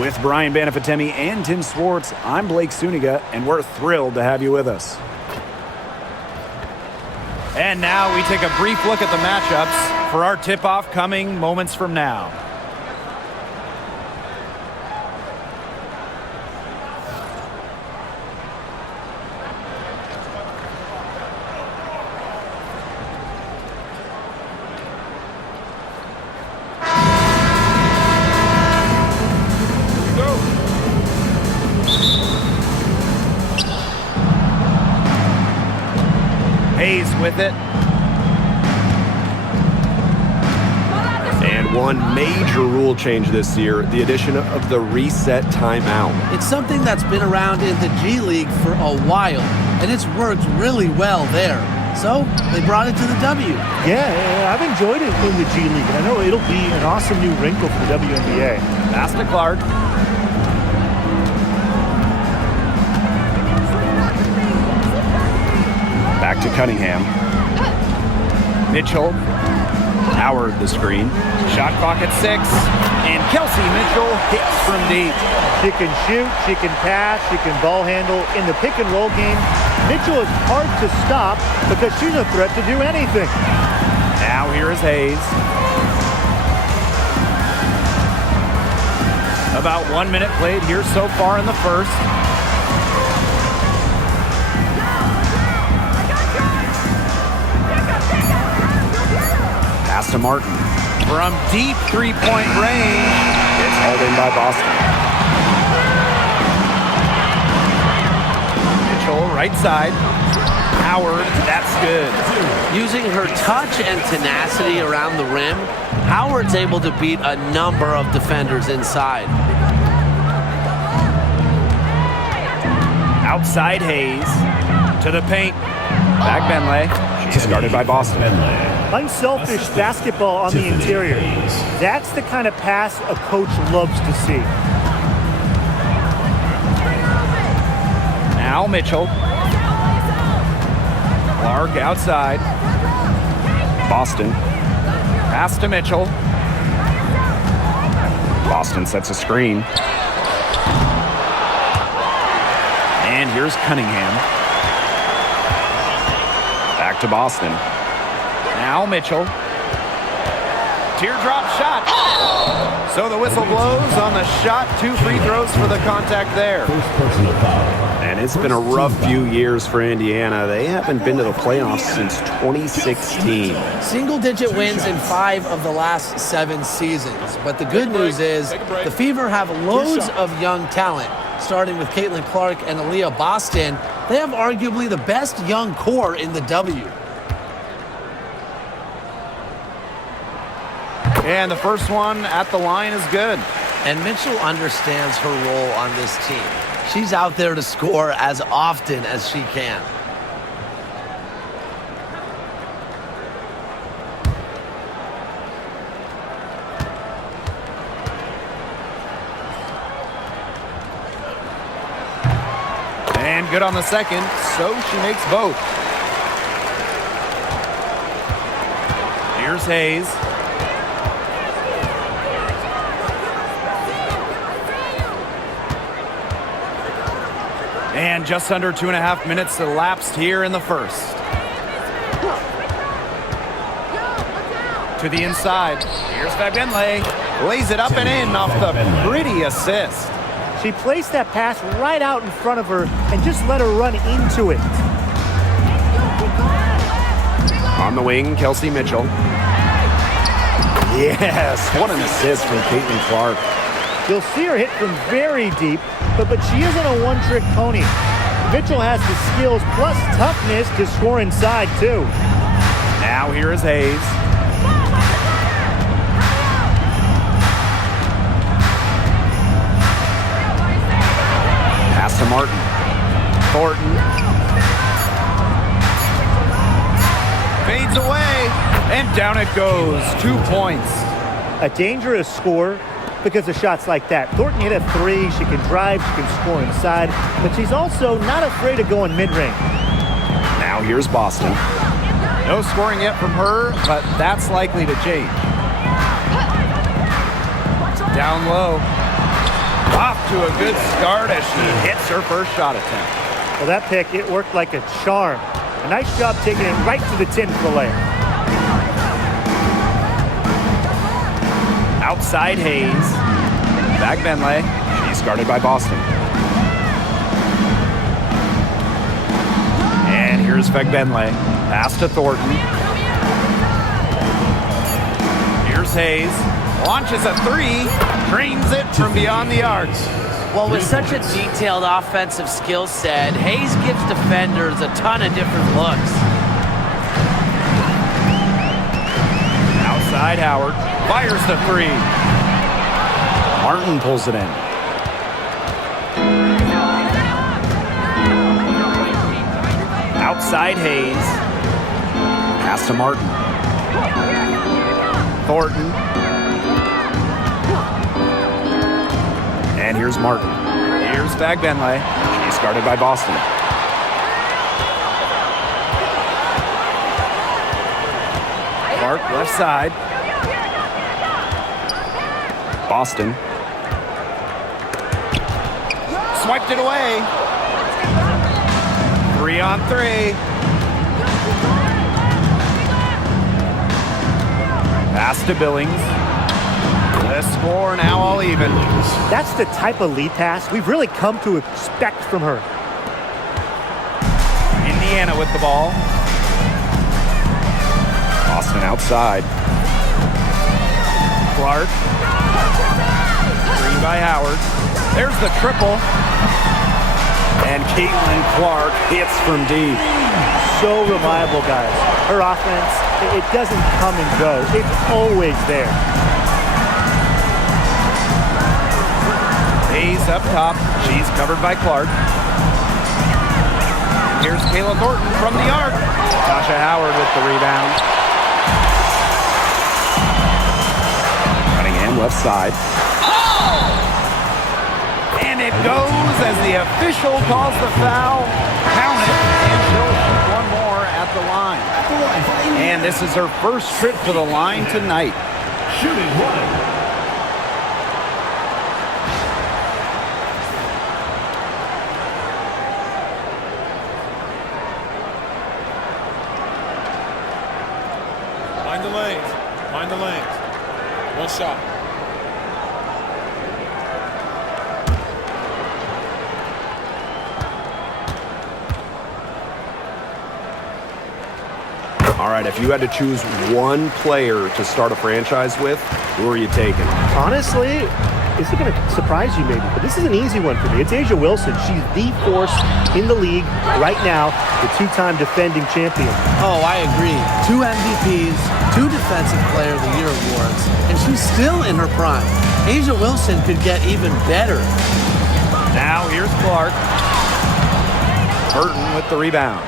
With Brian Banafatemi and Tim Swartz, I'm Blake Suniga, and we're thrilled to have you with us. And now we take a brief look at the matchups for our tip-off coming moments from now. Hayes with it. And one major rule change this year, the addition of the reset timeout. It's something that's been around in the G League for a while, and it's worked really well there. So they brought it to the W. Yeah, I've enjoyed it in the G League. I know it'll be an awesome new wrinkle for the WNBA. Pass to Clark. Back to Cunningham. Mitchell. Howard the screen. Shot clock at 6. And Kelsey Mitchell hits from deep. She can shoot, she can pass, she can ball handle. In the pick and roll game, Mitchell is hard to stop because she's a threat to do anything. Now here is Hayes. About 1 minute played here so far in the first. Pass to Martin. From deep three-point range. It's hauled in by Boston. Mitchell, right side. Howard, that's good. Using her touch and tenacity around the rim, Howard's able to beat a number of defenders inside. Outside Hayes. To the paint. Back Benley. She's guarded by Boston. Unselfish basketball on the interior. That's the kind of pass a coach loves to see. Now Mitchell. Clark outside. Boston. Pass to Mitchell. Boston sets a screen. And here's Cunningham. Back to Boston. Now Mitchell. Teardrop shot. So the whistle blows on the shot. 2 free throws for the contact there. And it's been a rough few years for Indiana. They haven't been to the playoffs since 2016. Single-digit wins in 5 of the last 7 seasons. But the good news is the Fever have loads of young talent. Starting with CaitlinClark and Aaliyah Boston, they have arguably the best young core in the W. And the first one at the line is good. And Mitchell understands her role on this team. She's out there to score as often as she can. And good on the second, so she makes both. Here's Hayes. And just under 2.5 minutes elapsed here in the first. To the inside. Here's Fabenle. Lays it up and in off the pretty assist. She placed that pass right out in front of her and just let her run into it. On the wing, Kelsey Mitchell. Yes, what an assist from CaitlinClark. You'll see her hit from very deep, but she isn't a one-trick pony. Mitchell has the skills plus toughness to score inside, too. Now here is Hayes. Pass to Martin. Thornton. Fades away, and down it goes. 2 points. A dangerous score because of shots like that. Thornton hit a 3. She can drive, she can score inside, but she's also not afraid of going mid-range. Now here's Boston. No scoring yet from her, but that's likely to change. Down low. to a good start as she hits her first shot attempt. Well, that pick, it worked like a charm. A nice job taking it right to the tin for the layup. Outside Hayes. Back Benley. She's guarded by Boston. And here's Benley. Pass to Thornton. Here's Hayes. Launches a three. Drains it from beyond the arc. Well, with such a detailed offensive skill set, Hayes gives defenders a ton of different looks. Outside Howard. Fires the three. Martin pulls it in. Outside Hayes. Pass to Martin. Thornton. And here's Martin. Here's Benley. She's guarded by Boston. Clark left side. Boston. Swiped it away. 3-on-3. Pass to Billings. The score now all even. That's the type of lead pass we've really come to expect from her. Indiana with the ball. Boston outside. Clark. Three by Howard. There's the triple. And Clark hits from deep. So reliable, guys. Her offense, it doesn't come and go. It's always there. Hayes up top. She's covered by Clark. Here's Kayla Thornton from the arc. Tasha Howard with the rebound. Cunningham left side. And it goes as the official calls the foul. Count it, and she'll shoot one more at the line. And this is her first trip to the line tonight. Shooting one. Mind the lanes. Mind the lanes. One shot. All right, if you had to choose one player to start a franchise with, who are you taking? Honestly, this is going to surprise you maybe, but this is an easy one for me. It's A'ja Wilson. She's the force in the league right now, the two-time defending champion. Oh, I agree. 2 MVPs, 2 Defensive Player of the Year awards, and she's still in her prime. A'ja Wilson could get even better. Now here's Clark. Burton with the rebound.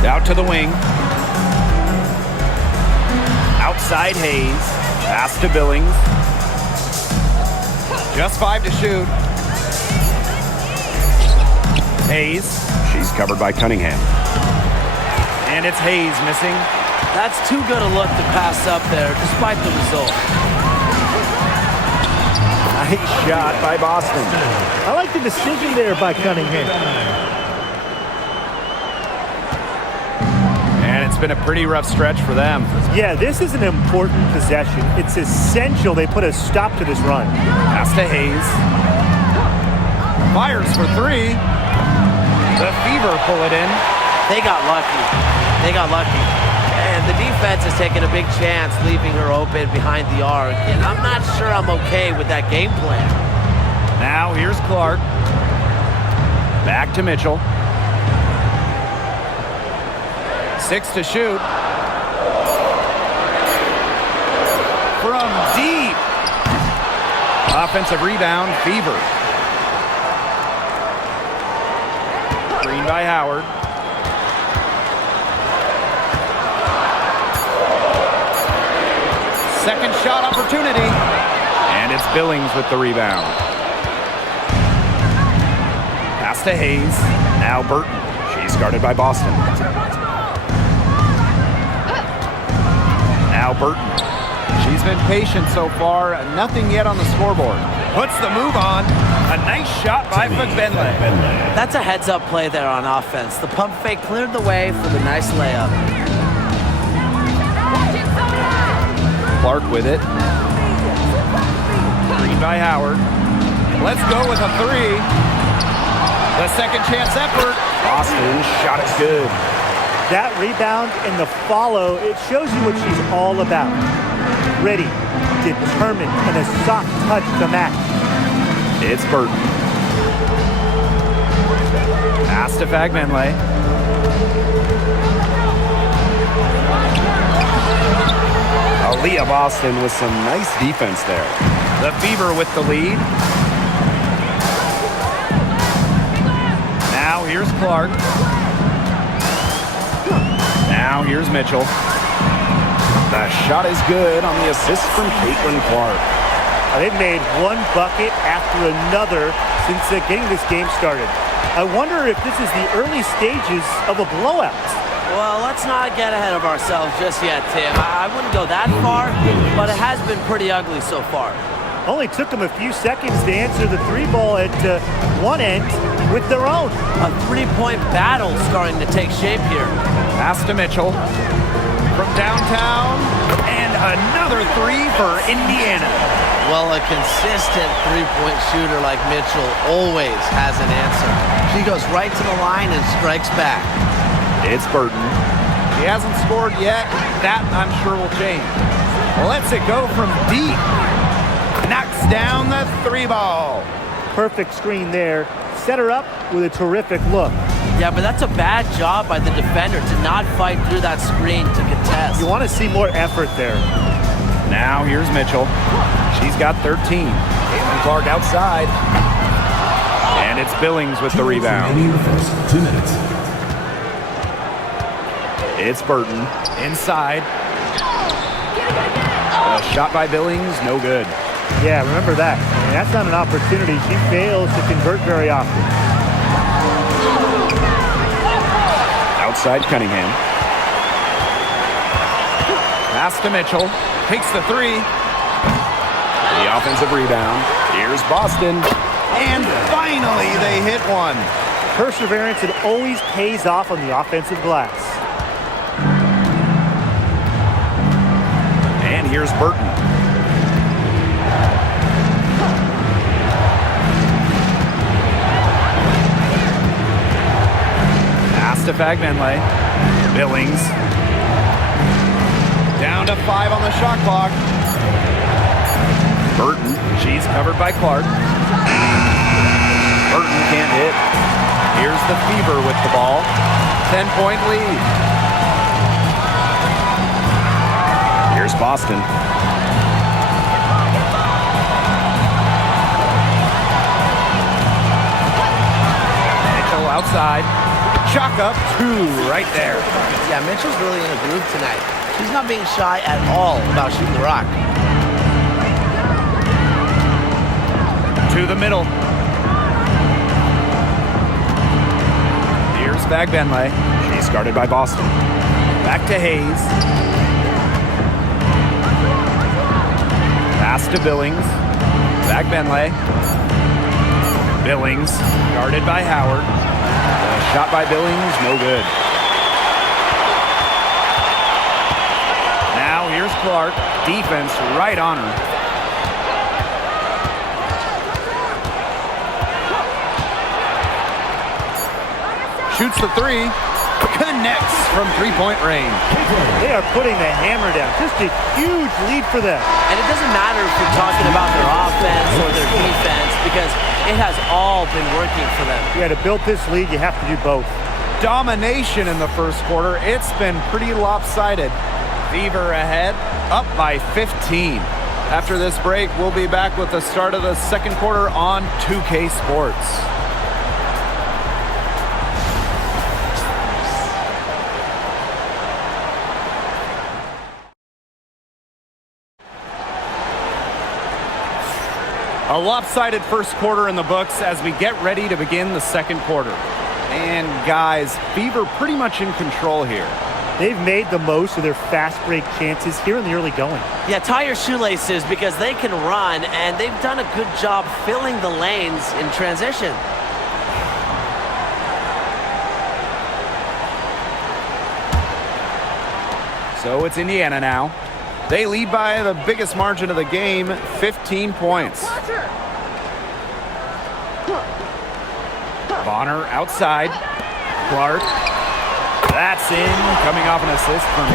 Out to the wing. Outside Hayes. Pass to Billings. Just 5 to shoot. Hayes. She's covered by Cunningham. And it's Hayes missing. That's too good a look to pass up there, despite the result. Nice shot by Boston. I like the decision there by Cunningham. And it's been a pretty rough stretch for them. Yeah, this is an important possession. It's essential they put a stop to this run. Pass to Hayes. Fires for 3. The Fever pull it in. They got lucky. They got lucky. And the defense is taking a big chance, leaving her open behind the arc. And I'm not sure I'm okay with that game plan. Now here's Clark. Back to Mitchell. 6 to shoot. From deep. Offensive rebound, Fever. Green by Howard. Second shot opportunity. And it's Billings with the rebound. Pass to Hayes. Now Burton. She's guarded by Boston. Now Burton. She's been patient so far. Nothing yet on the scoreboard. Puts the move on. A nice shot by Fagbenle. That's a heads-up play there on offense. The pump fake cleared the way for the nice layup. Clark with it. Green by Howard. Let's go with a three. The second chance effort. Boston shot is good. That rebound and the follow, it shows you what she's all about. Ready, determined, and a soft touch to match. It's Burton. Pass to Fagbenle. Aaliyah Boston with some nice defense there. The Fever with the lead. Now here's Clark. Now here's Mitchell. The shot is good on the assist from CaitlinClark. They've made one bucket after another since getting this game started. I wonder if this is the early stages of a blowout. Well, let's not get ahead of ourselves just yet, Tim. I wouldn't go that far, but it has been pretty ugly so far. Only took them a few seconds to answer the three ball at one end with their own. A three-point battle starting to take shape here. Pass to Mitchell. From downtown, and another three for Indiana. Well, a consistent three-point shooter like Mitchell always has an answer. She goes right to the line and strikes back. It's Burton. He hasn't scored yet. That, I'm sure, will change. Lets it go from deep. Knocks down the three ball. Perfect screen there. Set her up with a terrific look. Yeah, but that's a bad job by the defender to not fight through that screen to contest. You want to see more effort there. Now here's Mitchell. She's got 13. CaitlinClark outside. And it's Billings with the rebound. In the first 2 minutes. It's Burton. Inside. A shot by Billings, no good. Yeah, remember that. And that's not an opportunity she fails to convert very often. Outside Cunningham. Pass to Mitchell. Takes the three. The offensive rebound. Here's Boston. And finally they hit one. Perseverance, it always pays off on the offensive glass. And here's Burton. Pass to Fagbenle. Billings. Down to 5 on the shot clock. Burton. She's covered by Clark. Burton can't hit. Here's the Fever with the ball. 10-point lead. Here's Boston. Mitchell outside. Chalk up 2 right there. Yeah, Mitchell's really in a groove tonight. She's not being shy at all about shooting the rock. To the middle. Here's Fagbenle. She's guarded by Boston. Back to Hayes. Pass to Billings. Fagbenle. Billings. Guarded by Howard. Shot by Billings, no good. Now here's Clark. Defense right on her. Shoots the three. Connects from three-point range. They are putting the hammer down. Just a huge lead for them. And it doesn't matter if you're talking about their offense or their defense because it has all been working for them. Yeah, to build this lead, you have to do both. Domination in the first quarter. It's been pretty lopsided. Fever ahead, up by 15. After this break, we'll be back with the start of the second quarter on 2K Sports. A lopsided first quarter in the books as we get ready to begin the second quarter. And guys, Fever pretty much in control here. They've made the most of their fast break chances here in the early going. Yeah, tie your shoelaces because they can run, and they've done a good job filling the lanes in transition. So it's Indiana now. They lead by the biggest margin of the game, 15 points. Bonner outside. Clark. That's in. Coming off an assist from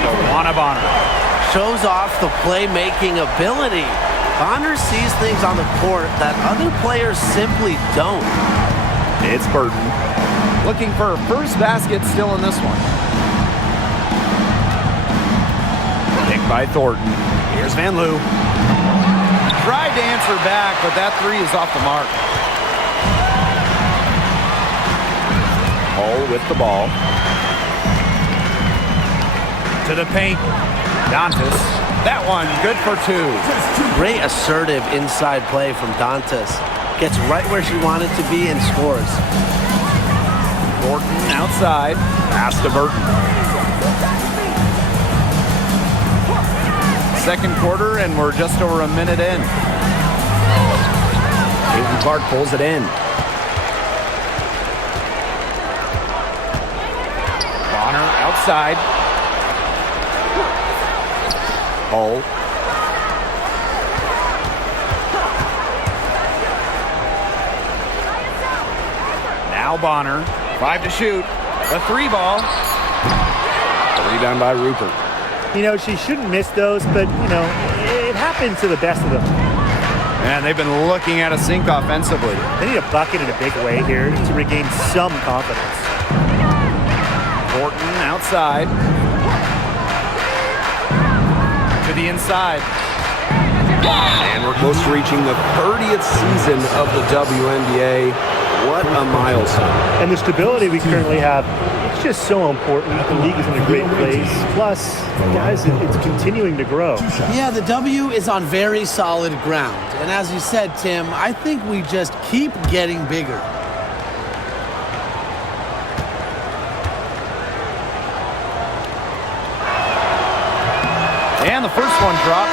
Bonner. Shows off the playmaking ability. Bonner sees things on the court that other players simply don't. It's Burton. Looking for a first basket still in this one. Picked by Thornton. Here's Van Loo. Tried to answer back, but that three is off the mark. Hall with the ball. To the paint. Dantas. That one good for two. Great assertive inside play from Dantas. Gets right where she wanted to be and scores. Thornton outside. Pass to Burton. Second quarter, and we're just over a minute in. Caitlin Clark pulls it in. Bonner outside. Hall. Now Bonner. 5 to shoot. The three ball. The rebound by Rupert. You know, she shouldn't miss those, but, you know, it happens to the best of them. And they've been looking at a sink offensively. They need a bucket in a big way here to regain some confidence. Thornton outside. To the inside. And we're close to reaching the 30th season of the WNBA. What a milestone. And the stability we currently have, it's just so important. The league is in a great place. Plus, guys, it's continuing to grow. Yeah, the W is on very solid ground. And as you said, Tim, I think we just keep getting bigger. And the first one drops.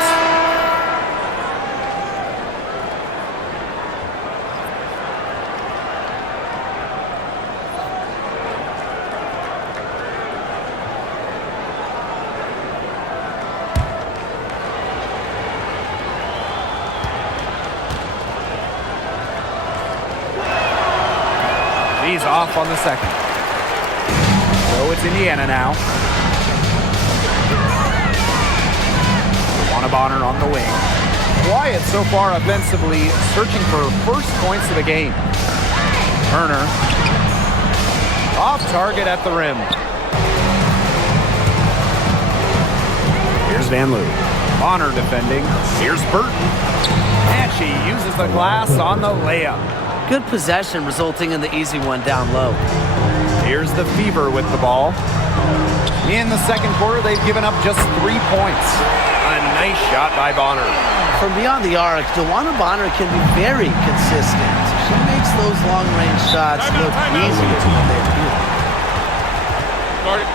He's off on the second. So it's Indiana now. Bonner on the wing. Quiet so far offensively, searching for first points of the game. Turner. Off target at the rim. Here's Van Loo. Bonner defending. Here's Burton. And she uses the glass on the layup. Good possession resulting in the easy one down low. Here's the Fever with the ball. In the second quarter, they've given up just 3 points. A nice shot by Bonner. From beyond the arc, DeWanna Bonner can be very consistent. She makes those long-range shots look easier than they feel. Start it.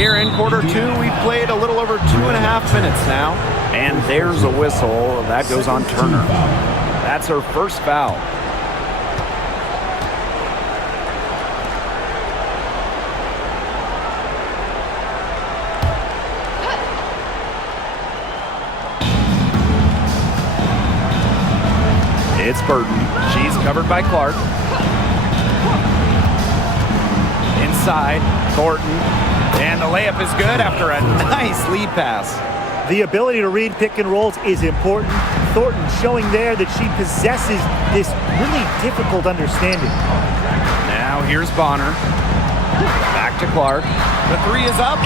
Here in quarter two, we've played a little over 2.5 minutes now. And there's a whistle. That goes on Turner. That's her first foul. It's Burton. She's covered by Clark. Inside, Thornton. And the layup is good after a nice lead pass. The ability to read pick and rolls is important. Thornton showing there that she possesses this really difficult understanding. Now here's Bonner. Back to Clark. The three is up.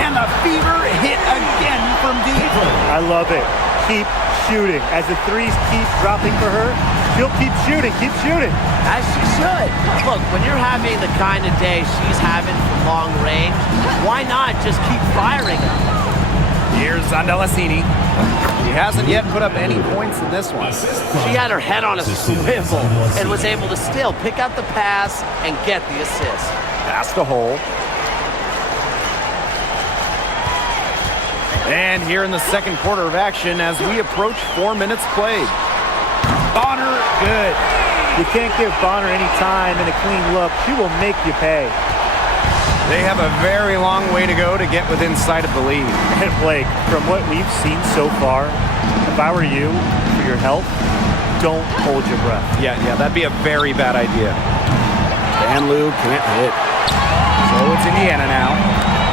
And the fever hit again from deep. I love it. Keep shooting. As the threes keep dropping for her, she'll keep shooting, As she should. Look, when you're having the kind of day she's having from long range, why not just keep firing them? Here's Zondelacini. She hasn't yet put up any points in this one. She had her head on a swivel and was able to still pick out the pass and get the assist. Pass to Hole. And here in the second quarter of action as we approach 4 minutes played. Bonner, good. You can't give Bonner any time and a clean look. She will make you pay. They have a very long way to go to get within sight of the lead. And Blake, from what we've seen so far, if I were you, for your health, don't hold your breath. Yeah, that'd be a very bad idea. Van Loo can't hit. So it's Indiana now.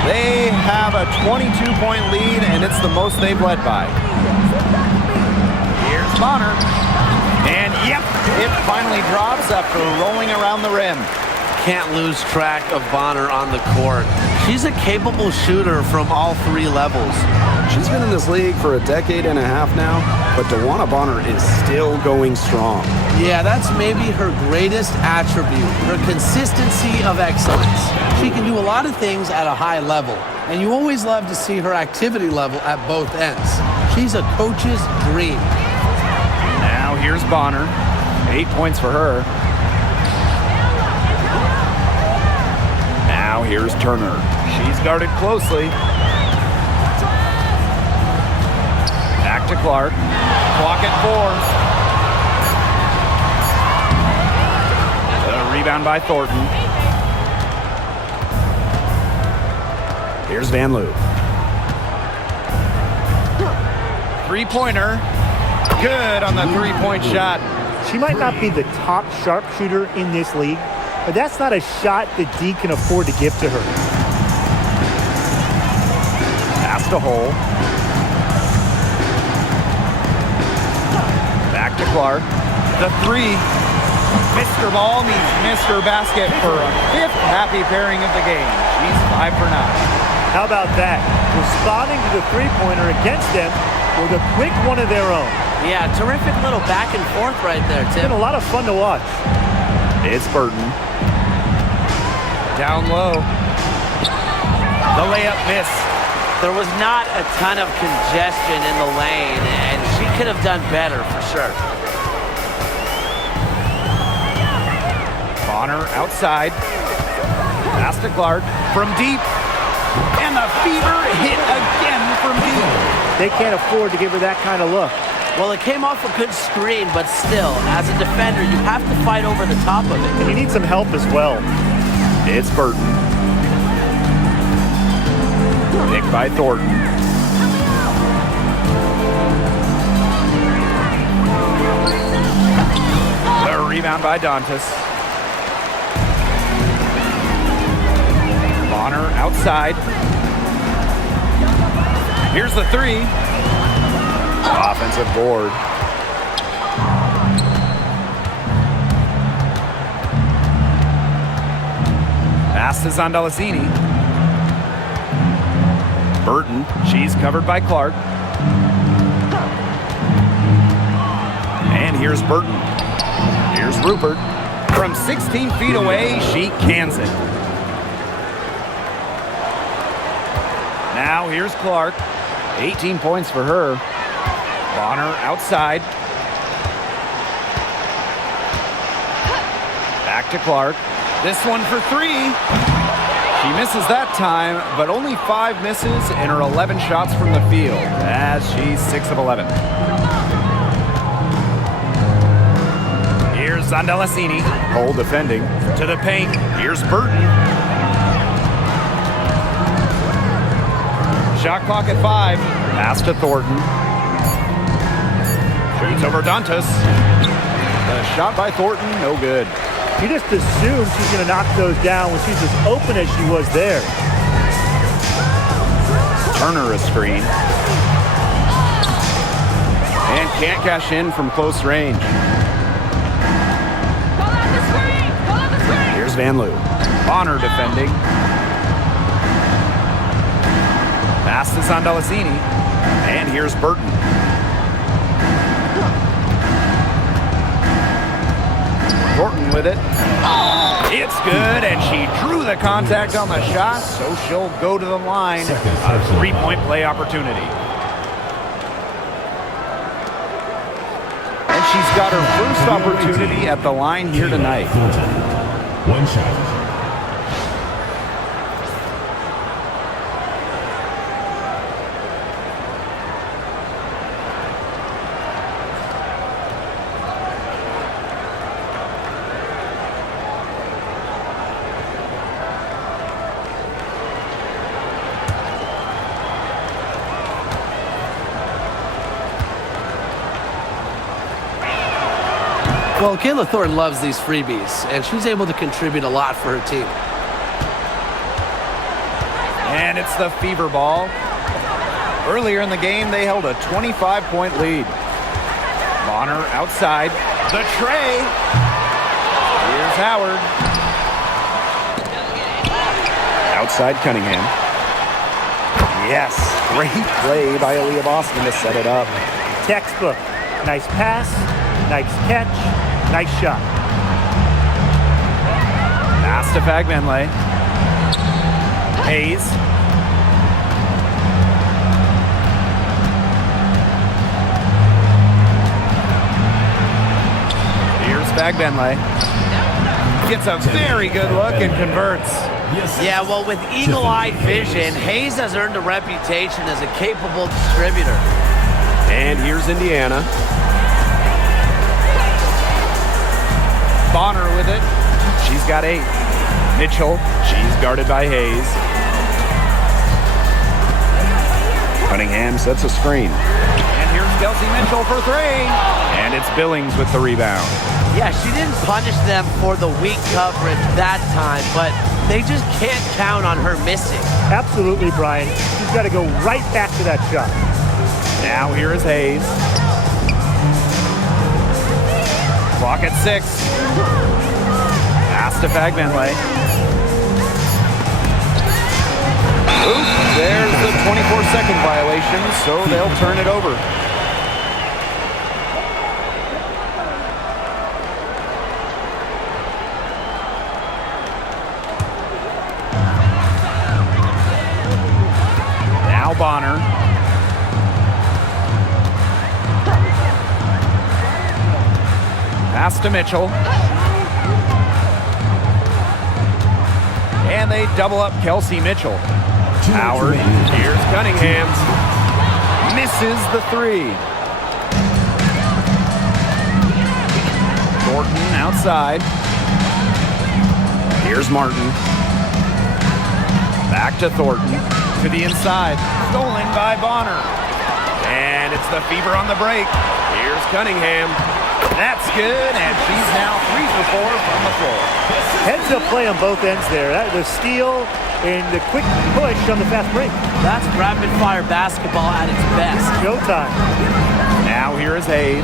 They have a 22-point lead, and it's the most they've led by. Here's Bonner. And, yep, it finally drops after rolling around the rim. Can't lose track of Bonner on the court. She's a capable shooter from all three levels. She's been in this league for a decade and a half now, but DeWanna Bonner is still going strong. Yeah, that's maybe her greatest attribute, her consistency of excellence. She can do a lot of things at a high level, and you always love to see her activity level at both ends. She's a coach's dream. Now here's Bonner. 8 points for her. Now here's Turner. She's guarded closely. Back to Clark. Clock at 4. A rebound by Thornton. Here's Van Loo. Three-pointer. Good on the three-point shot. She might not be the top sharpshooter in this league, but that's not a shot that D can afford to give to her. Pass to Hole. Back to Clark. The three. Mr. Ball meets Mr. Basket for a fifth happy pairing of the game. She's 5 for 9. How about that? Responding to the three-pointer against them with a quick one of their own. Yeah, terrific little back and forth right there, It's Tim. been a lot of fun to watch. It's Burton. Down low. The layup missed. There was not a ton of congestion in the lane, and she could have done better for sure. Bonner outside. Pass to Clark from deep. And the fever hit again from deep. They can't afford to give her that kind of look. Well, it came off a good screen, but still, as a defender, you have to fight over the top of it. And you need some help as well. It's Burton. Picked by Thornton. The rebound by Dantas. Bonner outside. Here's the three. Offensive board. Pass to Zondelacini. Burton, she's covered by Clark. And here's Burton. Here's Rupert. From 16 feet away, she cans it. Now here's Clark. 18 points for her. Bonner outside. Back to Clark. This one for three. She misses that time, but only 5 misses in her 11 shots from the field, as she's 6 of 11. Here's Zondalasini. Hole defending. To the paint. Here's Burton. Shot clock at 5. Pass to Thornton. Shoots over Dantas. The shot by Thornton, no good. You just assume she's going to knock those down when she's as open as she was there. Turner a screen. And can't cash in from close range. Here's Van Loo. Bonner defending. Pass to Zondalasini. And here's Burton. Thornton with it. It's good, and she drew the contact on the shot, so she'll go to the line. A 3-point play opportunity. And she's got her first opportunity at the line here tonight. 1 shot. Well, Kayla Thornton loves these freebies, and she's able to contribute a lot for her team. And it's the Fever ball. Earlier in the game, they held a 25-point lead. Bonner outside. The tray. Here's Howard. Outside Cunningham. Yes, great play by Aaliyah Boston to set it up. Textbook. Nice pass, nice catch, nice shot. Pass to Fagbenley. Hayes. Here's Fagbenley. Gets a very good look and converts. Yeah, well, with eagle-eyed vision, Hayes has earned a reputation as a capable distributor. And here's Indiana. Bonner with it. She's got 8. Mitchell. She's guarded by Hayes. Cunningham sets a screen. And here's Kelsey Mitchell for 3. And it's Billings with the rebound. Yeah, she didn't punish them for the weak coverage that time, but they just can't count on her missing. Absolutely, Brian. She's got to go right back to that shot. Now here is Hayes. Clock at 6. Pass to Fagbenley. Oops, there's the 24-second violation, so they'll turn it over. Now Bonner. Pass to Mitchell. And they double up Kelsey Mitchell. Howard. Here's Cunningham. Misses the 3. Thornton outside. Here's Martin. Back to Thornton. To the inside. Stolen by Bonner. And it's the Fever on the break. Here's Cunningham. That's good, and she's now 3 for 4 from the floor. Heads-up play on both ends there. The steal and the quick push on the fast break. That's rapid-fire basketball at its best. Showtime. Now here is Hayes.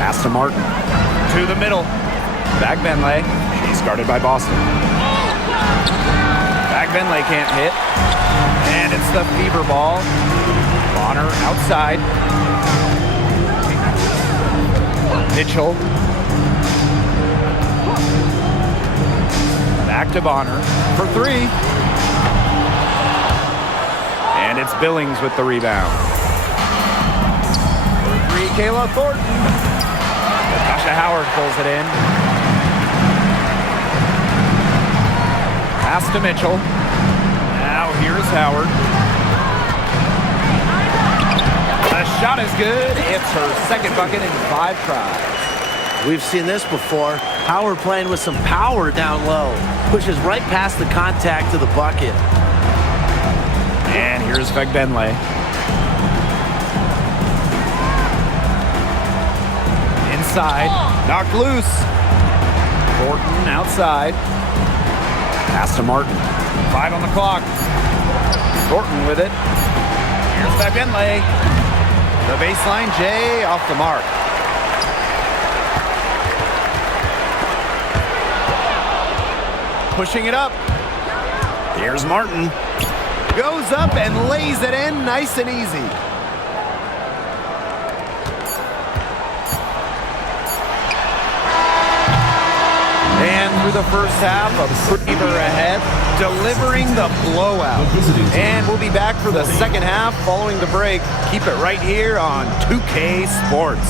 Pass to Martin. To the middle. Fagbenley. She's guarded by Boston. Fagbenley can't hit. And it's the Fever ball. Bonner outside. Mitchell. Back to Bonner for 3. And it's Billings with the rebound. For 3, Kayla Thornton. Natasha Howard pulls it in. Pass to Mitchell. Now here's Howard. The shot is good. It's her second bucket in 5 tries. We've seen this before. Howard playing with some power down low. Pushes right past the contact to the bucket. And here's Fegbenle. Inside. Knocked loose. Thornton outside. Pass to Martin. 5 on the clock. Thornton with it. Here's Fegbenle. The baseline, Jay off the mark. Pushing it up. Here's Martin. Goes up and lays it in nice and easy. And through the first half, a Fever ahead, delivering the blowout. And we'll be back for the second half following the break. Keep it right here on 2K Sports.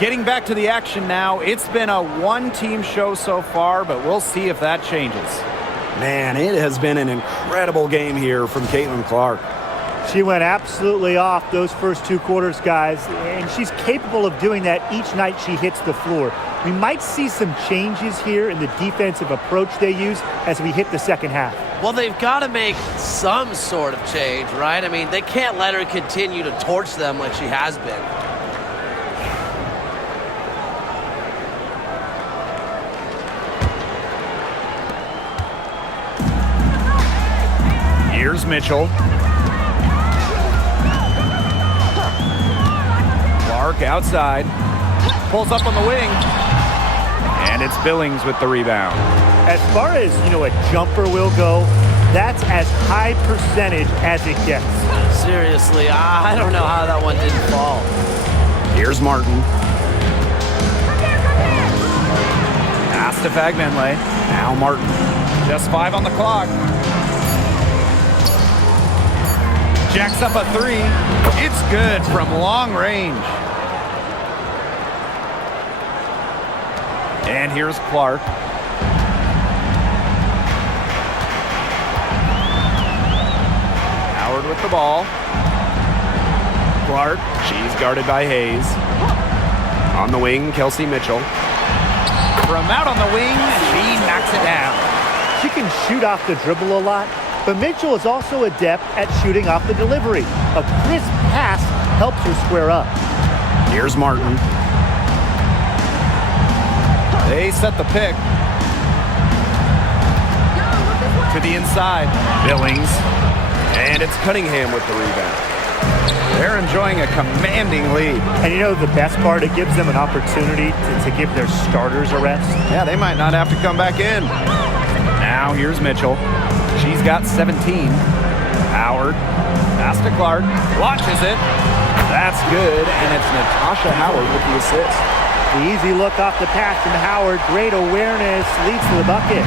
Getting back to the action now. It's been a one-team show so far, but we'll see if that changes. Man, it has been an incredible game here from Caitlin Clark. She went absolutely off those first 2 quarters, guys, and she's capable of doing that each night she hits the floor. We might see some changes here in the defensive approach they use as we hit the second half. Well, they've got to make some sort of change, right? I mean, they can't let her continue to torch them like she has been. Here's Mitchell. Clark outside. Pulls up on the wing. And it's Billings with the rebound. As far as, a jumper will go, that's as high percentage as it gets. Seriously, I don't know how that one didn't fall. Here's Martin. Pass to Fagbenle. Now Martin. Just 5 on the clock. Jacks up a 3. It's good from long range. And here's Clark. Howard with the ball. Clark, she's guarded by Hayes. On the wing, Kelsey Mitchell. From out on the wing, she knocks it down. She can shoot off the dribble a lot, but Mitchell is also adept at shooting off the delivery. A crisp pass helps her square up. Here's Martin. They set the pick. To the inside. Billings. And it's Cunningham with the rebound. They're enjoying a commanding lead. And the best part, it gives them an opportunity to give their starters a rest. Yeah, they might not have to come back in. Now here's Mitchell. She's got 17. Howard. Pass to Clark. Launches it. That's good, and it's Natasha Howard with the assist. The easy look off the pass from Howard. Great awareness. Leads to the bucket.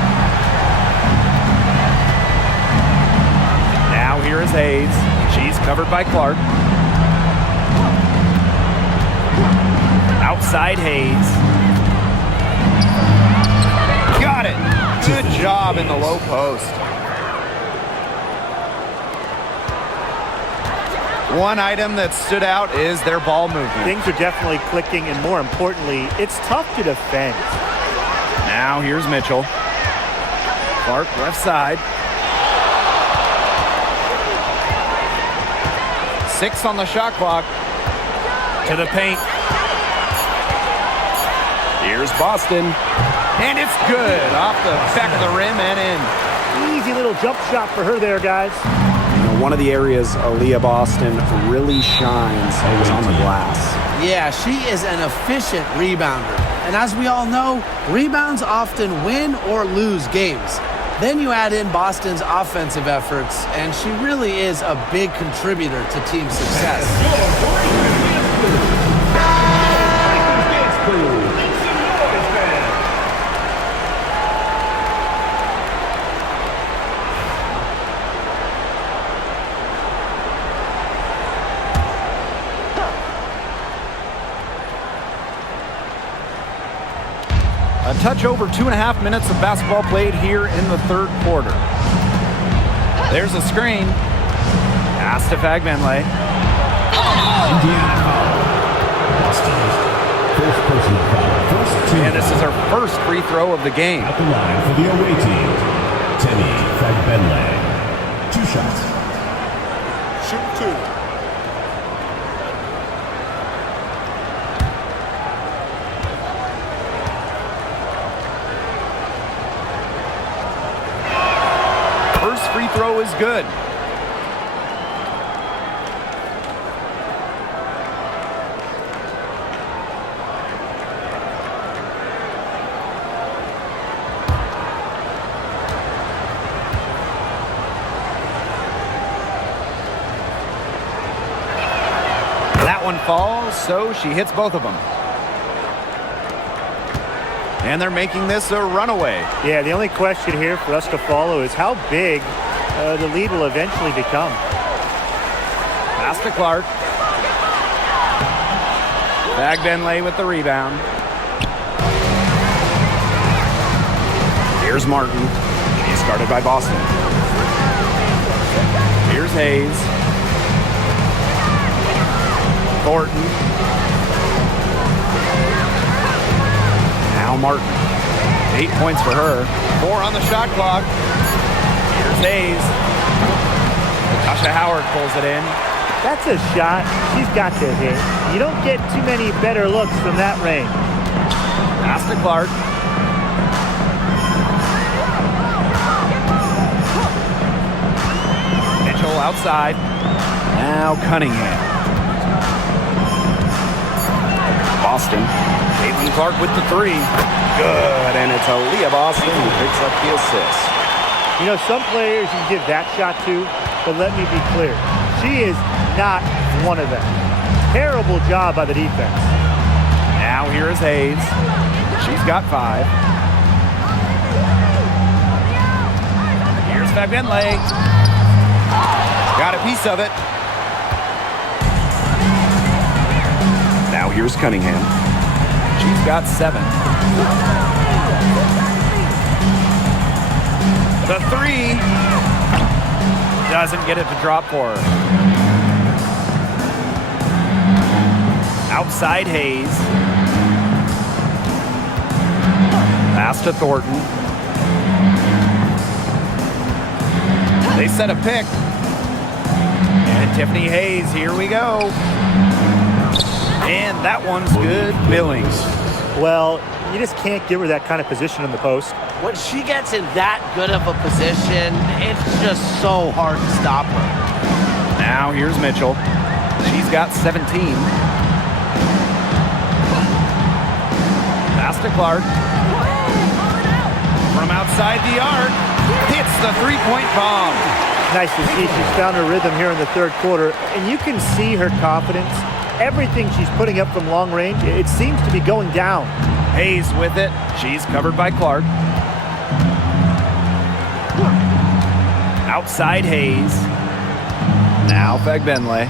Now here is Hayes. She's covered by Clark. Outside Hayes. Got it. Good job in the low post. One item that stood out is their ball movement. Things are definitely clicking, and more importantly, it's tough to defend. Now here's Mitchell. Clark left side. 6 on the shot clock. To the paint. Here's Boston. And it's good. Off the back of the rim and in. Easy little jump shot for her there, guys. One of the areas Aaliyah Boston really shines is on the glass. Yeah, she is an efficient rebounder. And as we all know, rebounds often win or lose games. Then you add in Boston's offensive efforts, and she really is a big contributor to team success. A touch over 2.5 minutes of basketball played here in the third quarter. There's a screen. Pass to Fagbenley. Indiana foul. Boston's first personal foul. First team And this is her first free throw of the game. at the line for the away team. Temi Fagbenley. 2 shots. Shoot 2. First free throw is good. That one falls, so she hits both of them. And they're making this a runaway. Yeah, the only question here for us to follow is how big the lead will eventually become. Pass to Clark. Fagbenley with the rebound. Here's Martin. He's guarded by Boston. Here's Hayes. Thornton. Now Martin. 8 points for her. 4 on the shot clock. Here's Hayes. Natasha Howard pulls it in. That's a shot she's got to hit. You don't get too many better looks from that range. Pass to Clark. Mitchell outside. Now Cunningham. Boston. Caitlin Clark with the 3. Good, and it's Aaliyah Boston who picks up the assist. You know, some players you can give that shot to, but let me be clear. She is not one of them. Terrible job by the defense. Now here is Hayes. She's got 5. Here's Fagbenley. Got a piece of it. Now here's Cunningham. She's got 7. The 3 doesn't get it to drop for her. Outside Hayes. Pass to Thornton. They set a pick. And Tiffany Hayes, here we go. And that one's good. Billings. Well, you just can't give her that kind of position in the post. When she gets in that good of a position, it's just so hard to stop her. Now here's Mitchell. She's got 17. Pass to Clark. From outside the arc, hits the 3-point bomb. Nice to see she's found her rhythm here in the third quarter, and you can see her confidence. Everything she's putting up from long range, it seems to be going down. Hayes with it. She's covered by Clark. Outside Hayes. Now Fagbenley.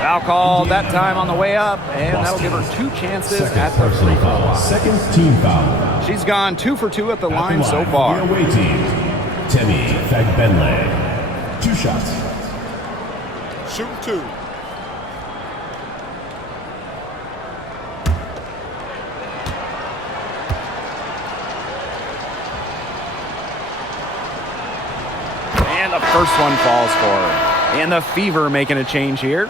Foul call that time on the way up, and that'll give her 2 chances at the free throw line. Second team foul. She's gone 2 for 2 at the At line so for far. the away team. Temi Fagbenley. 2 shots. Shoot 2. And the first one falls for her. And the Fever making a change here.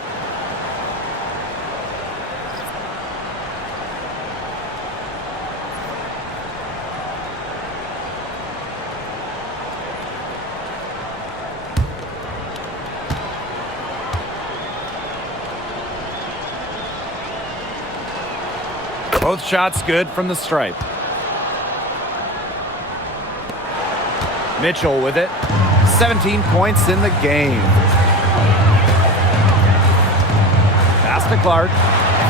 Both shots good from the stripe. Mitchell with it. 17 points in the game. Pass to Clark.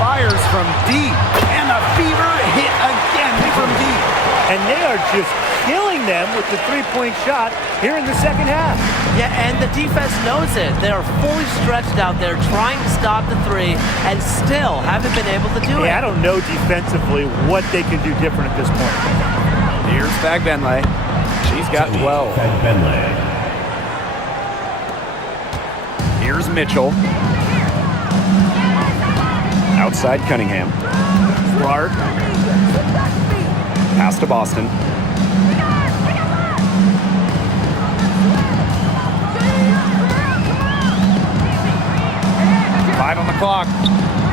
Fires from deep. And the Fever hit again from deep. And they are just killing them with the three-point shot here in the second half. Yeah, and the defense knows it. They are fully stretched out there trying to stop the three and still haven't been able to do it. I don't know defensively what they can do different at this point. Here's Fagbenle. She's got 12. Fagbenle. Here's Mitchell. Outside Cunningham. Clark. Pass to Boston. Five on the clock.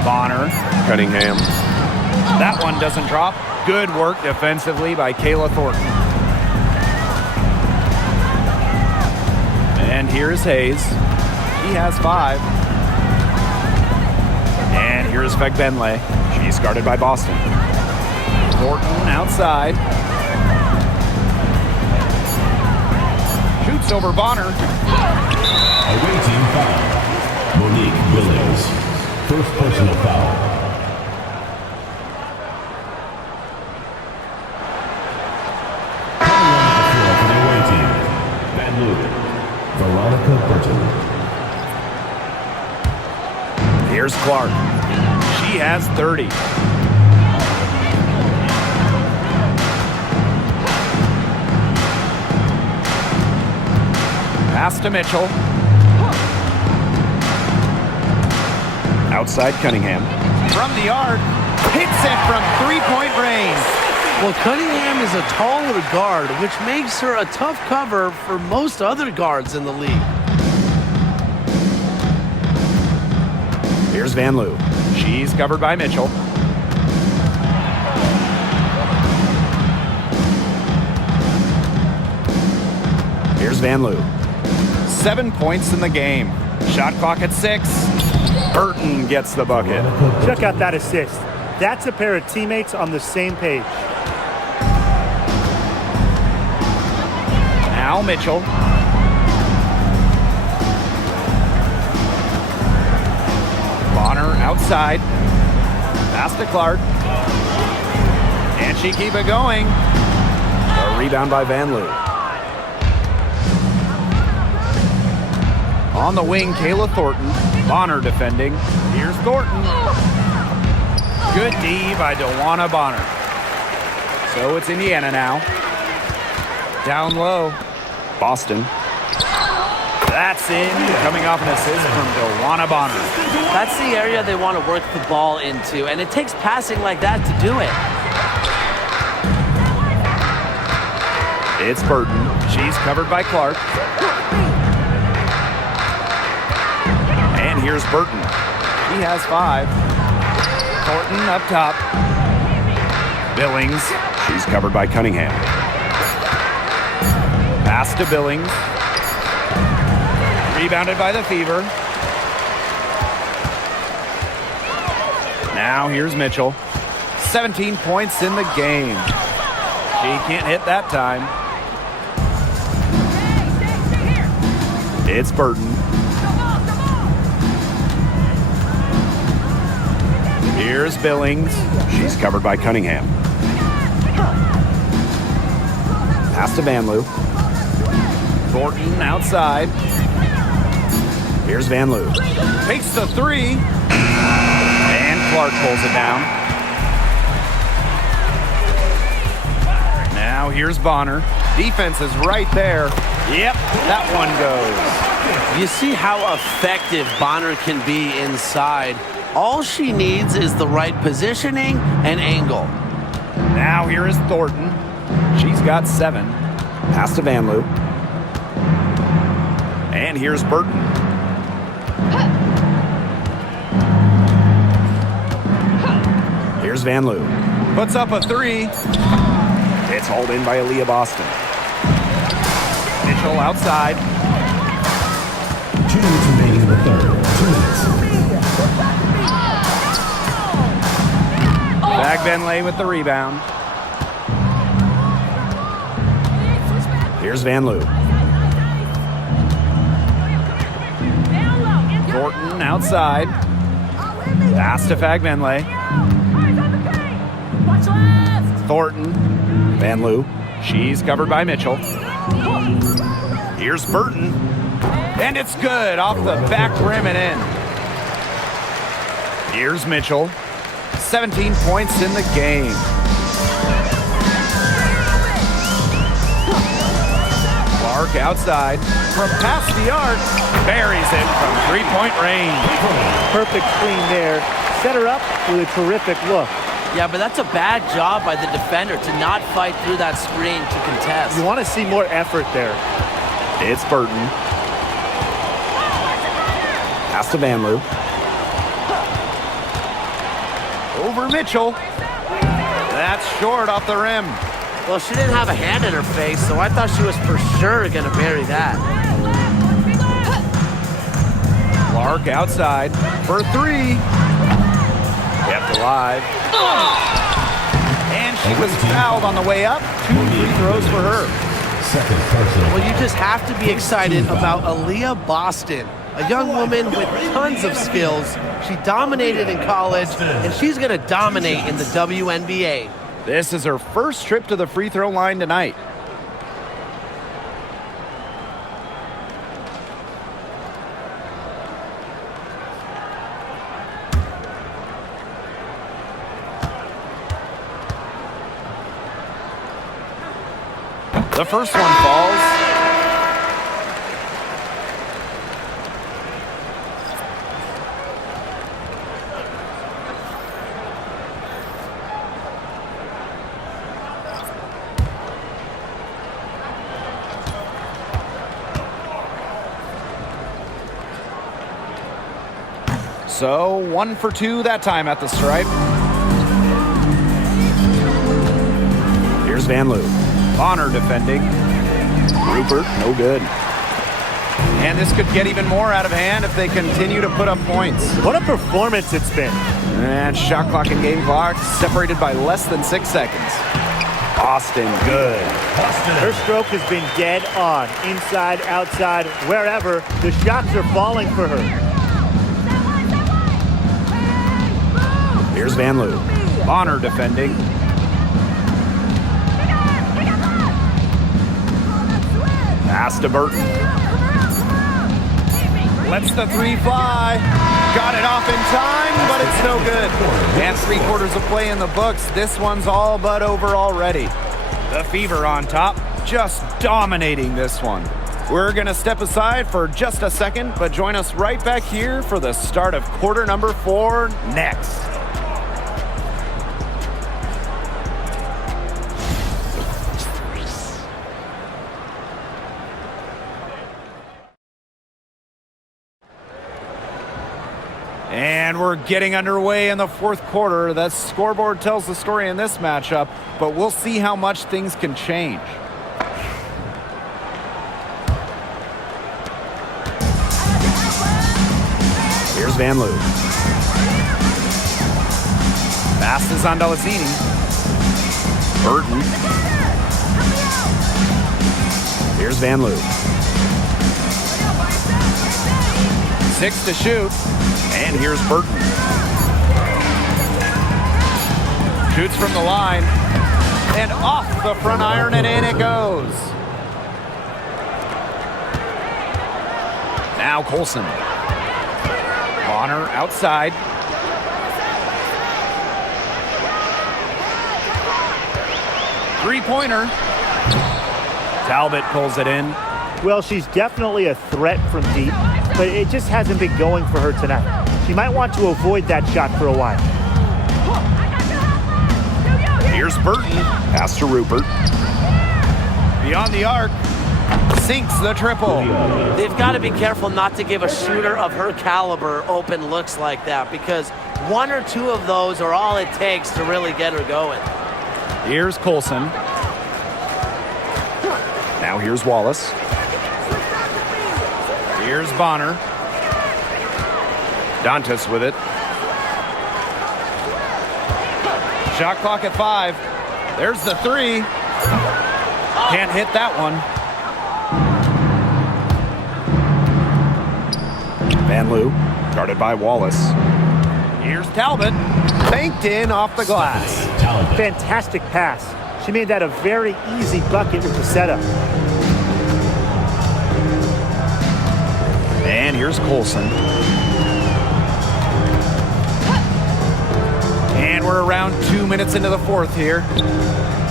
Bonner. Cunningham. That one doesn't drop. Good work defensively by Kayla Thornton. And here's Hayes. He has 5. And here's Fagbenle. She's guarded by Boston. Thornton outside. Shoots over Bonner. Away team foul. Monique Williams. First personal foul. Coming on the floor for the away team. Van Loo. Veronica Burton. Here's Clark. She has 30. Pass to Mitchell. Outside Cunningham. From the arc. Hits it from three-point range. Well, Cunningham is a taller guard, which makes her a tough cover for most other guards in the league. Here's Van Loo. She's covered by Mitchell. Here's Van Loo. 7 points in the game. Shot clock at 6. Burton gets the bucket. Check out that assist. That's a pair of teammates on the same page. Now Mitchell. Bonner outside. Pass to Clark. And she keep it going. A rebound by Van Loo. On the wing, Kayla Thornton. Bonner defending. Here's Thornton. Good D by DeWanna Bonner. So it's Indiana now. Down low. Boston. That's in. Coming off an assist from DeWanna Bonner. That's the area they want to work the ball into, and it takes passing like that to do it. It's Burton. She's covered by Clark. And here's Burton. He has 5. Thornton up top. Billings. She's covered by Cunningham. Pass to Billings. Rebounded by the Fever. Now here's Mitchell. 17 points in the game. She can't hit that time. It's Burton. Here's Billings. She's covered by Cunningham. Pass to Van Loo. Thornton outside. Here's Van Loo. Takes the 3. And Clark pulls it down. Now here's Bonner. Defense is right there. Yep, that one goes. You see how effective Bonner can be inside. All she needs is the right positioning and angle. Now here is Thornton. She's got 7. Pass to Van Loo. And here's Burton. Here's Van Loo. Puts up a three. It's hauled in by Aaliyah Boston. Mitchell outside. 2 minutes remaining in the third. 2 minutes. Fagbenle with the rebound. Here's Van Loo. Thornton outside. Pass to Fagbenle. Thornton. Van Loo. She's covered by Mitchell. Here's Burton. And it's good off the back rim and in. Here's Mitchell. 17 points in the game. Clark outside. From past the arc. Buries it from three-point range. Perfect screen there. Set her up with a terrific look. Yeah, but that's a bad job by the defender to not fight through that screen to contest. You want to see more effort there. It's Burton. Pass to Van Loo. Over Mitchell. That's short off the rim. Well, she didn't have a hand in her face, so I thought she was for sure going to bury that. Clark outside for three. Kept alive. And she was fouled on the way up. 2 free throws for her. Second personal. Well, you just have to be excited about Aaliyah Boston, a young woman with tons of skills. She dominated in college, and she's going to dominate in the WNBA. This is her first trip to the free throw line tonight. The first one falls. So 1 for 2 that time at the stripe. Here's Van Loo. Bonner defending. Rupert, no good. And this could get even more out of hand if they continue to put up points. What a performance it's been. And shot clock and game clock separated by less than 6 seconds. Boston, good. Her stroke has been dead on. Inside, outside, wherever. The shots are falling for her. Here's Van Loo. Bonner defending. Pass to Burton. Lets the three fly. Got it off in time, but it's no good. And 3 quarters of play in the books. This one's all but over already. The Fever on top, just dominating this one. We're going to step aside for just a second, but join us right back here for the start of quarter number 4 next. And we're getting underway in the 4th quarter. The scoreboard tells the story in this matchup, but we'll see how much things can change. Here's Van Loo. Pass is on Delacini. Burton. Here's Van Loo. 6 to shoot. And here's Burton. Shoots from the line. And off the front iron, and in it goes. Now Colson. Bonner outside. Three-pointer. Talbot pulls it in. Well, she's definitely a threat from deep, but it just hasn't been going for her tonight. She might want to avoid that shot for a while. Here's Burton. Pass to Rupert. Beyond the arc. Sinks the triple. They've got to be careful not to give a shooter of her caliber open looks like that, because one or two of those are all it takes to really get her going. Here's Colson. Now here's Wallace. Here's Bonner. Dantas with it. Shot clock at 5. There's the 3. Can't hit that one. Van Loo, guarded by Wallace. Here's Talbot. Banked in off the glass. Fantastic pass. She made that a very easy bucket with the setup. And here's Colson. And we're around 2 minutes into the fourth here.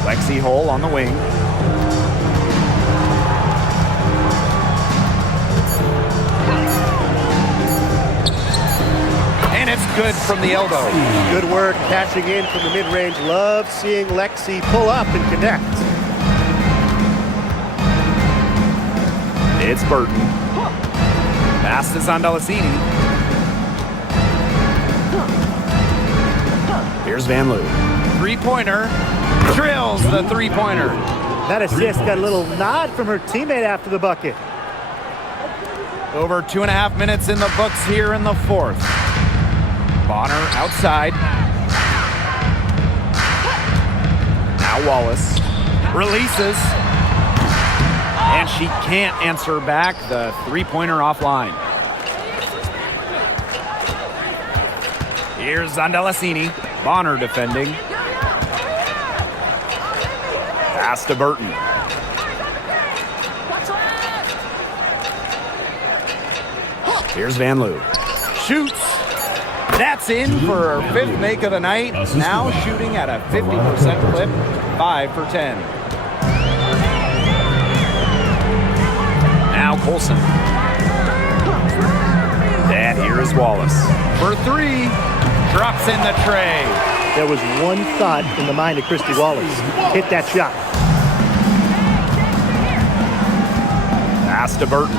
Lexi Hole on the wing. And it's good from the elbow. Good work cashing in from the mid-range. Love seeing Lexi pull up and connect. It's Burton. Pass to Zandalasini. Here's Van Loo. Three-pointer. Drills the three-pointer. That assist got a little nod from her teammate after the bucket. Over 2.5 minutes in the books here in the fourth. Bonner outside. Now Wallace releases. And she can't answer back. The three-pointer offline. Here's Zandalasini. Bonner defending. Pass to Burton. Here's Van Loo. Shoots. That's in for her 5th make of the night. Now shooting at a 50% clip. 5 for 10. Now Colson. And here is Wallace. For 3. Drops in the tray. There was one thought in the mind of Christy Wallace. Hit that shot. Pass to Burton.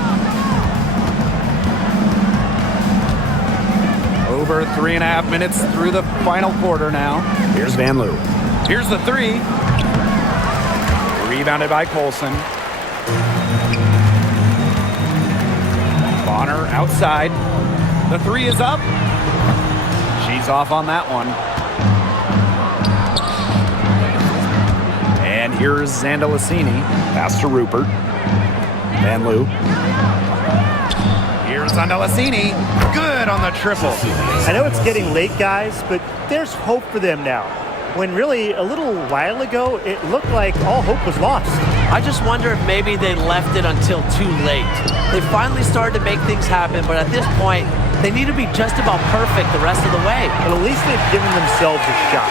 Over 3.5 minutes through the final quarter now. Here's Van Loo. Here's the 3. Rebounded by Colson. Bonner outside. The 3 is up. She's off on that one. And here's Zandalasini. Pass to Rupert. Van Loo. Here's Zandalasini. Good on the triple. I know it's getting late, guys, but there's hope for them now. When really, a little while ago, it looked like all hope was lost. I just wonder if maybe they left it until too late. They finally started to make things happen, but at this point, they need to be just about perfect the rest of the way. But at least they've given themselves a shot.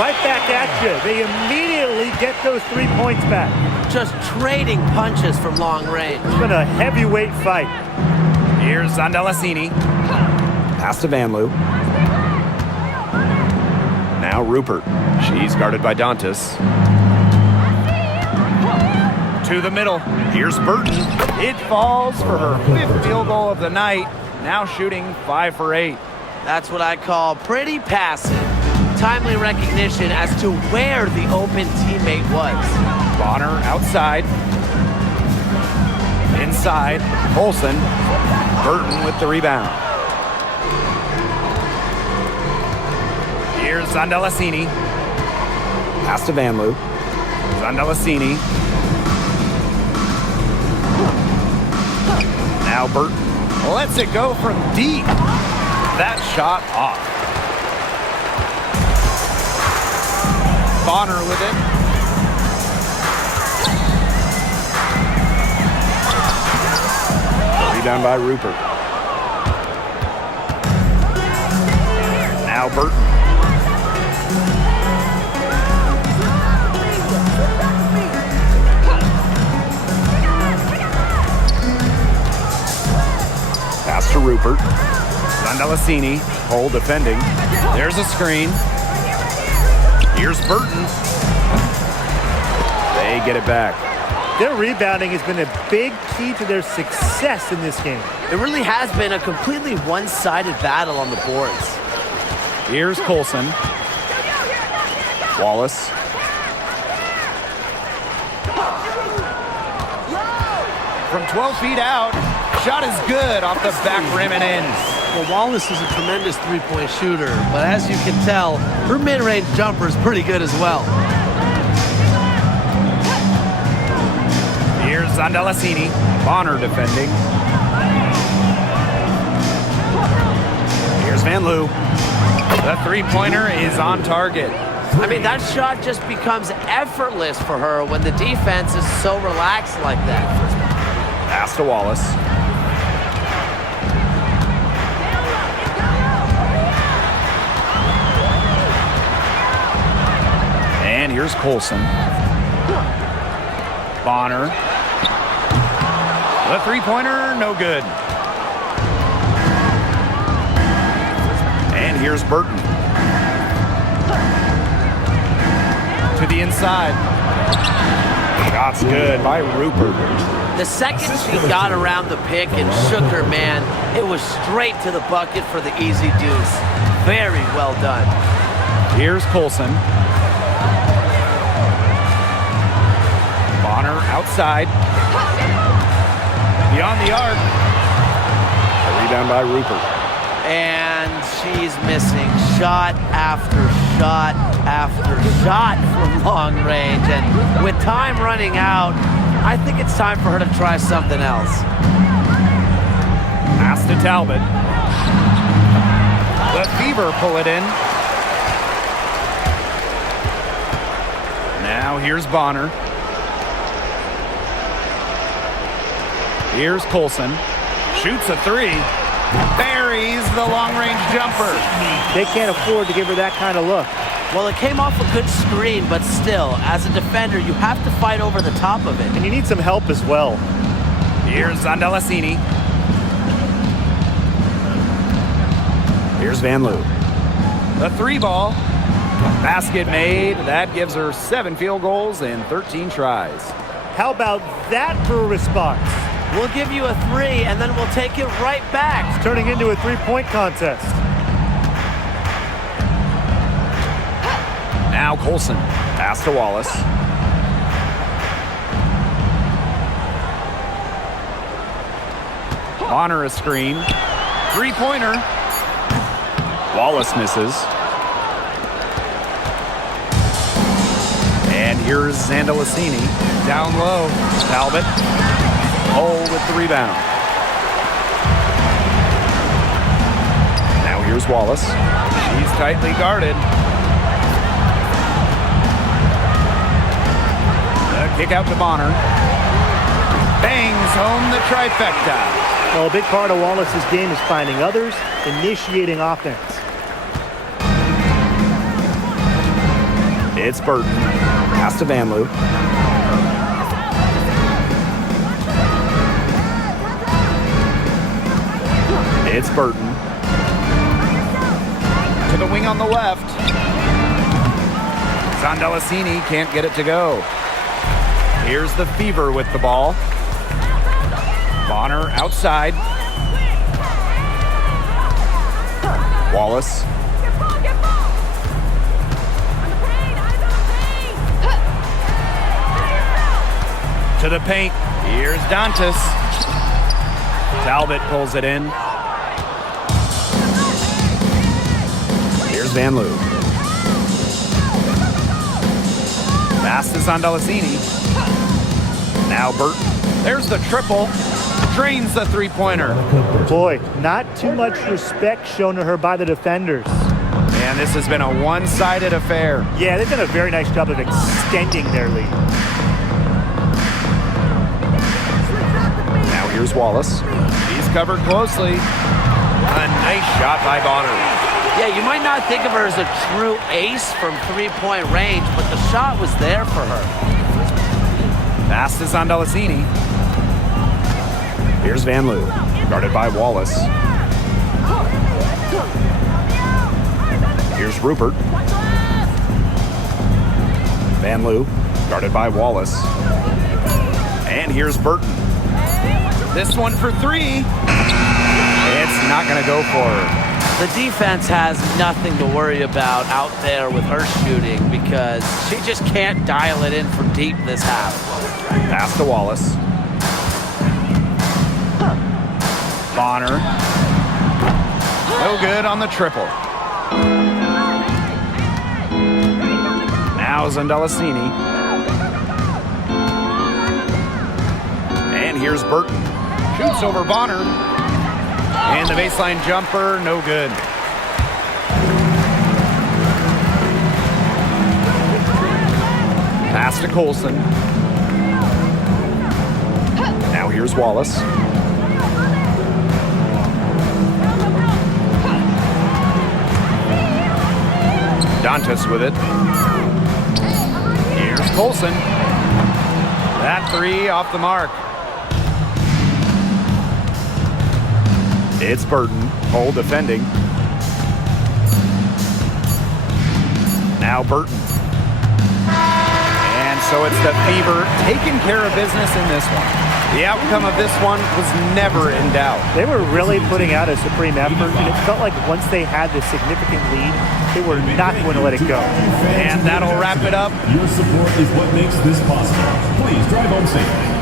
Right back at you. They immediately get those 3 points back. Just trading punches from long range. It's been a heavyweight fight. Here's Zandalasini. Pass to Van Loo. Now Rupert. She's guarded by Dantas. To the middle. Here's Burton. It falls for her 5th field goal of the night. Now shooting 5 for 8. That's what I call pretty passive. Timely recognition as to where the open teammate was. Bonner outside. Inside. Colson. Burton with the rebound. Here's Zandalasini. Pass to Van Loo. Zandalasini. Now Burton lets it go from deep. That shot off. Bonner with it. Rebound by Rupert. Now Burton. Pass to Rupert. Zandalasini, Hole defending. There's a screen. Here's Burton. They get it back. Their rebounding has been a big key to their success in this game. It really has been a completely one-sided battle on the boards. Here's Colson. Wallace. From 12 feet out, shot is good off the back rim and in. Well, Wallace is a tremendous three-point shooter, but as you can tell, her mid-range jumper is pretty good as well. Here's Zandalasini. Bonner defending. Here's Van Loo. The three-pointer is on target. I mean, that shot just becomes effortless for her when the defense is so relaxed like that. Pass to Wallace. And here's Colson. Bonner. The three-pointer, no good. And here's Burton. To the inside. Shot's good by Rupert. The second she got around the pick and shook her man, it was straight to the bucket for the easy deuce. Very well done. Here's Colson. Bonner outside. Beyond the arc. A rebound by Rupert. And she's missing shot after shot after shot from long range. And with time running out, I think it's time for her to try something else. Pass to Talbot. The Fever pull it in. Now here's Bonner. Here's Colson. Shoots a three. Buries the long-range jumper. They can't afford to give her that kind of look. Well, it came off a good screen, but still, as a defender, you have to fight over the top of it. And you need some help as well. Here's Zandalasini. Here's Van Loo. The three ball. Basket made. That gives her 7 field goals and 13 tries. How about that for a response? We'll give you a 3, and then we'll take it right back. It's turning into a three-point contest. Now Colson. Pass to Wallace. Bonner a screen. Three-pointer. Wallace misses. And here's Zandalasini. Down low. Talbot. Hole with the rebound. Now here's Wallace. He's tightly guarded. The kick out to Bonner. Bangs home the trifecta. Well, a big part of Wallace's game is finding others, initiating offense. It's Burton. Pass to Van Loo. It's Burton. To the wing on the left. Zandalasini can't get it to go. Here's the Fever with the ball. Bonner outside. Wallace. To the paint. Here's Dantas. Talbot pulls it in. Here's Van Loo. Pass to Zandalasini. Now Burton. There's the triple. Drains the three-pointer. Boy, not too much respect shown to her by the defenders. And this has been a one-sided affair. Yeah, they've done a very nice job of extending their lead. Now here's Wallace. He's covered closely. A nice shot by Bonner. Yeah, you might not think of her as a true ace from three-point range, but the shot was there for her. Pass to Zandalasini. Here's Van Loo. Guarded by Wallace. Here's Rupert. Van Loo. Guarded by Wallace. here's Burton. This one for three. It's not going to go for her. The defense has nothing to worry about out there with her shooting because she just can't dial it in from deep this half. Pass to Wallace. Bonner. No good on the triple. Now Zendelicini. And here's Burton. Shoots over Bonner. And the baseline jumper, no good. Pass to Colson. Now here's Wallace. Dantas with it. Here's Colson. That three off the mark. It's Burton, Cole defending. Now Burton. And so it's the Fever taking care of business in this one. The outcome of this one was never in doubt. They were really putting out a supreme effort, and it felt like once they had this significant lead, they were not going to let it go. And that'll wrap it up. Your support is what makes this possible. Please drive home safely.